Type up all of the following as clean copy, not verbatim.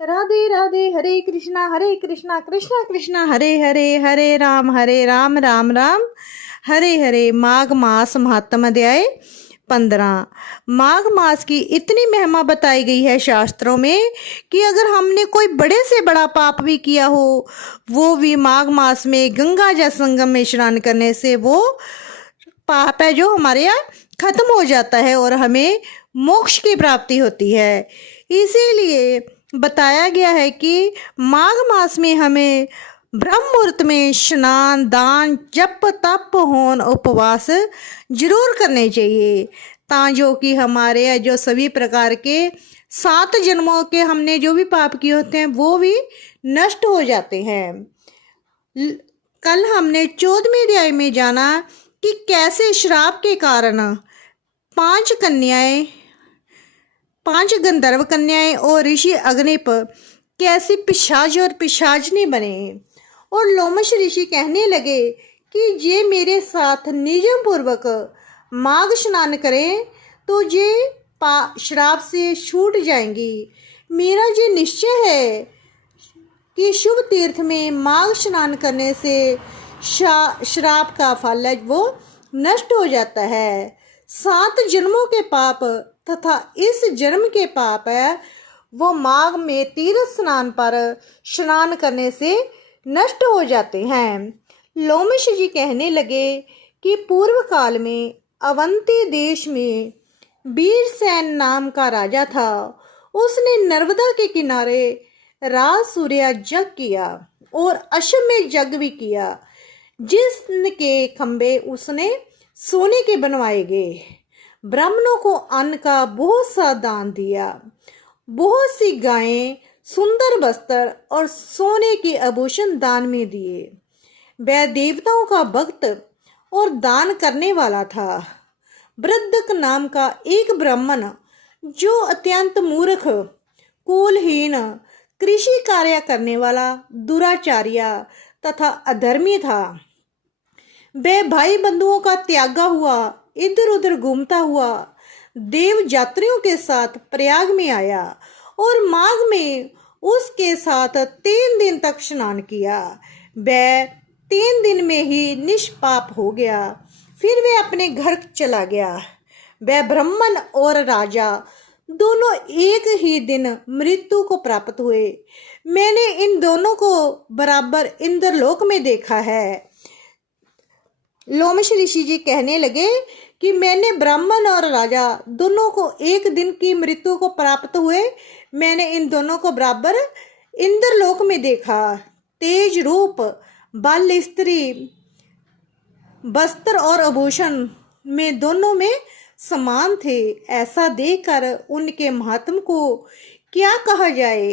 राधे राधे, हरे कृष्णा कृष्णा कृष्णा हरे हरे, हरे राम राम राम हरे हरे। माघ मास महात्म अध्याय 15। माघ मास की इतनी महिमा बताई गई है शास्त्रों में कि अगर हमने कोई बड़े से बड़ा पाप भी किया हो, वो भी माघ मास में गंगा जल संगम में स्नान करने से वो पाप है जो हमारे यहाँ खत्म हो जाता है और हमें मोक्ष की प्राप्ति होती है। इसीलिए बताया गया है कि माघ मास में हमें ब्रह्म मुहूर्त में स्नान, दान, जप, तप, होम, उपवास जरूर करने चाहिए, जो कि हमारे यहाँ जो सभी प्रकार के 7 जन्मों के हमने जो भी पाप किए होते हैं वो भी नष्ट हो जाते हैं। कल हमने 14वें अध्याय में जाना कि कैसे श्राप के कारण 5 कन्याएं, 5 गंधर्व कन्याएं और ऋषि अग्निप कैसे पिशाच और पिशाचनी बने। और लोमश ऋषि कहने लगे कि जे मेरे साथ नियम पूर्वक माघ स्नान करें तो जे श्राप से छूट जाएंगी। मेरा जे निश्चय है कि शुभ तीर्थ में माघ स्नान करने से श्राप का फल वो नष्ट हो जाता है। 7 जन्मों के पाप तथा इस जन्म के पाप है वो माघ में तीर्थ स्नान पर स्नान करने से नष्ट हो जाते हैं। लोमश जी कहने लगे कि पूर्व काल में अवंती देश में वीरसेन नाम का राजा था। उसने नर्मदा के किनारे राज सूर्य जग किया और अश्वमेध जग भी किया, जिसके खंबे उसने सोने के बनवाए गए। ब्राह्मणों को अन्न का बहुत सा दान दिया। बहुत सी गायें, सुंदर वस्त्र और सोने के आभूषण दान में दिए। वह देवताओं का भक्त और दान करने वाला था। वृद्धक नाम का एक ब्राह्मण जो अत्यंत मूर्ख, कुलहीन, कृषि कार्य करने वाला, दुराचार्य तथा अधर्मी था। वह भाई बंधुओं का त्यागा हुआ इधर उधर घूमता हुआ देव यात्रियों के साथ प्रयाग में आया और माघ में उसके साथ 3 दिन तक स्नान किया। वह 3 दिन में ही निष्पाप हो गया। फिर वह अपने घर चला गया। वह ब्राह्मण और राजा दोनों एक ही दिन मृत्यु को प्राप्त हुए। मैंने इन दोनों को बराबर इंद्रलोक में देखा है। लोमश ऋषि जी कहने लगे कि मैंने ब्राह्मण और राजा दोनों को एक दिन की मृत्यु को प्राप्त हुए, मैंने इन दोनों को बराबर इंद्रलोक में देखा। तेज रूप, बाल, स्त्री, वस्त्र और आभूषण में दोनों में समान थे। ऐसा देखकर उनके महात्म को क्या कहा जाए।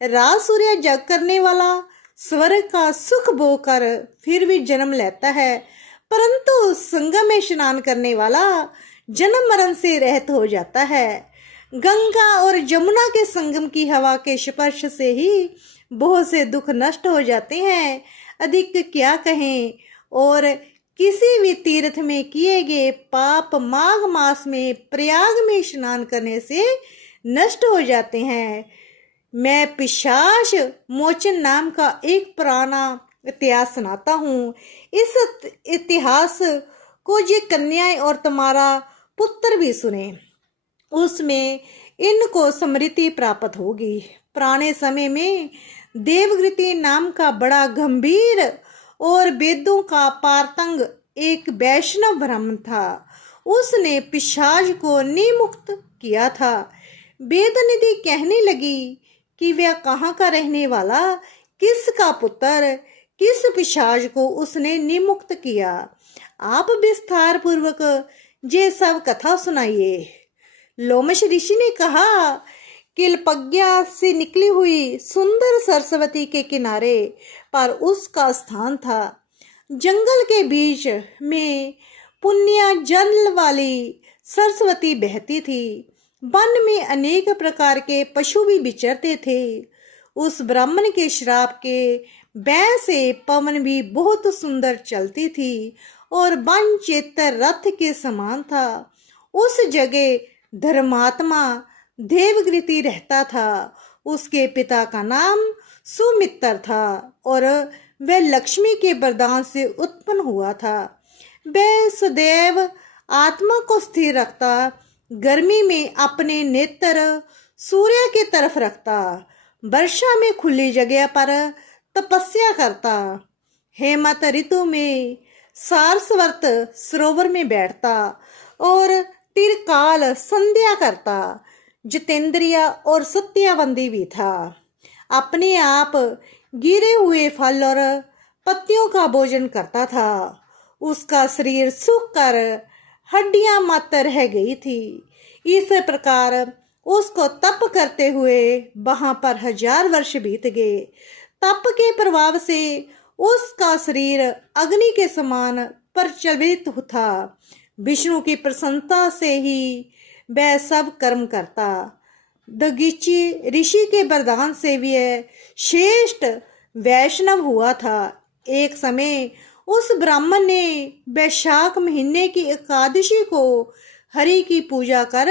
राज सूर्य जग करने वाला स्वर्ग का सुख भोकर फिर भी जन्म लेता है, परंतु संगम में स्नान करने वाला जन्म मरण से रहित हो जाता है। गंगा और यमुना के संगम की हवा के स्पर्श से ही बहुत से दुख नष्ट हो जाते हैं। अधिक क्या कहें। और किसी भी तीर्थ में किए गए पाप माघ मास में प्रयाग में स्नान करने से नष्ट हो जाते हैं। मैं पिशाच मोचन नाम का एक पुराना इतिहास सुनाता हूँ। इस इतिहास को ये कन्याएं और तुम्हारा पुत्र भी सुने, उसमें इनको स्मृति प्राप्त होगी। पुराने समय में देवगृति नाम का बड़ा गंभीर और वेदों का पारंगत एक वैष्णव ब्राह्मण था। उसने पिशाच को निमुक्त किया था। वेदनिधि कहने लगी कि वह कहाँ का रहने वाला, किसका पुत्र, किस पिशाच को उसने निमुक्त किया। आप विस्तार पूर्वक ये सब कथा सुनाइए। लोमश ऋषि ने कहा, किलपज्ञा से निकली हुई सुंदर सरस्वती के किनारे पर उसका स्थान था। जंगल के बीच में पुण्य जल वाली सरस्वती बहती थी। वन में अनेक प्रकार के पशु भी विचरते थे। उस ब्राह्मण के श्राप के बैं से पवन भी बहुत सुंदर चलती थी और वन चेतर रथ के समान था। उस जगह धर्मात्मा देवगृति रहता था। उसके पिता का नाम सुमित्र था और वह लक्ष्मी के वरदान से उत्पन्न हुआ था। वह सदैव आत्मा को स्थिर रखता, गर्मी में अपने नेत्र सूर्य की तरफ रखता, वर्षा में खुली जगह पर तपस्या करता, हेमंत ऋतु में सारस्वत सरोवर में बैठता और तिरकाल संध्या करता। जितेंद्रिय और सत्यवंती भी था। अपने आप गिरे हुए फल और पत्तियों का भोजन करता था। उसका शरीर सूख कर हड्डियां मात्र रह गई थी। इस प्रकार उसको तप करते हुए वहां पर 1000 वर्ष बीत गए। तप के प्रभाव से उसका शरीर अग्नि के समान प्रज्वलित था। विष्णु की प्रसन्नता से ही वह सब कर्म करता। दगीची ऋषि के वरदान से वह श्रेष्ठ वैष्णव हुआ था। एक समय उस ब्राह्मण ने वैशाख महीने की एकादशी को हरि की पूजा कर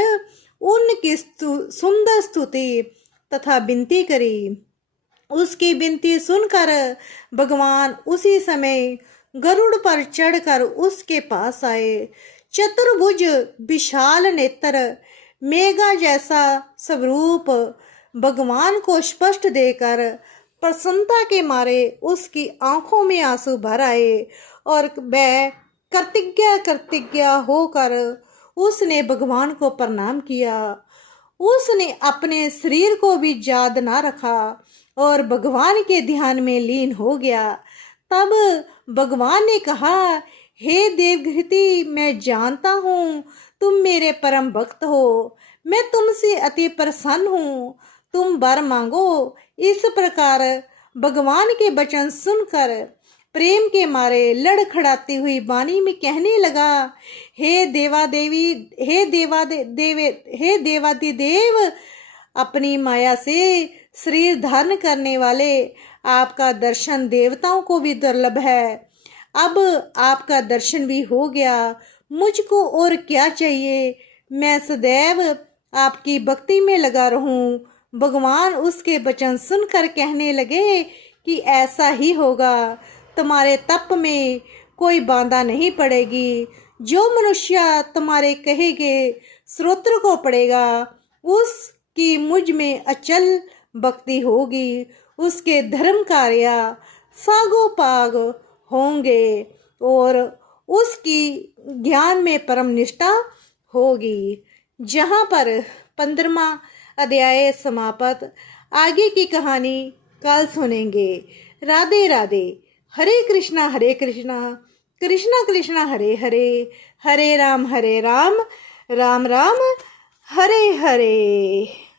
उनकी सुंदर स्तुति तथा विनती करी। उसकी विनती सुनकर भगवान उसी समय गरुड़ पर चढ़कर उसके पास आए। चतुर्भुज विशाल नेत्र, मेघा जैसा स्वरूप भगवान को स्पष्ट देकर प्रसन्नता के मारे उसकी आंखों में आंसू भर आए और वह कृतज्ञ होकर उसने भगवान को प्रणाम किया। उसने अपने शरीर को भी याद ना रखा और भगवान के ध्यान में लीन हो गया। तब भगवान ने कहा, हे देवघृति, मैं जानता हूँ तुम मेरे परम भक्त हो। मैं तुमसे अति प्रसन्न हूँ। तुम वर मांगो। इस प्रकार भगवान के वचन सुनकर प्रेम के मारे लड़खड़ाती हुई वाणी में कहने लगा, हे देवादिदेव, अपनी माया से शरीर धारण करने वाले, आपका दर्शन देवताओं को भी दुर्लभ है। अब आपका दर्शन भी हो गया, मुझको और क्या चाहिए? मैं सदैव आपकी भक्ति में लगा रहूं। भगवान उसके वचन सुनकर कहने लगे कि ऐसा ही होगा। तुम्हारे तप में कोई बाधा नहीं पड़ेगी। जो मनुष्य तुम्हारे कहे गए स्रोत्र को पड़ेगा, उसकी मुझ में अचल भक्ति होगी। उसके धर्म कार्य सागोपाग होंगे और उसकी ज्ञान में परम निष्ठा होगी। जहाँ पर 15वां अध्याय समाप्त। आगे की कहानी कल सुनेंगे। राधे राधे। हरे कृष्णा कृष्णा कृष्णा हरे हरे, हरे राम राम राम हरे हरे।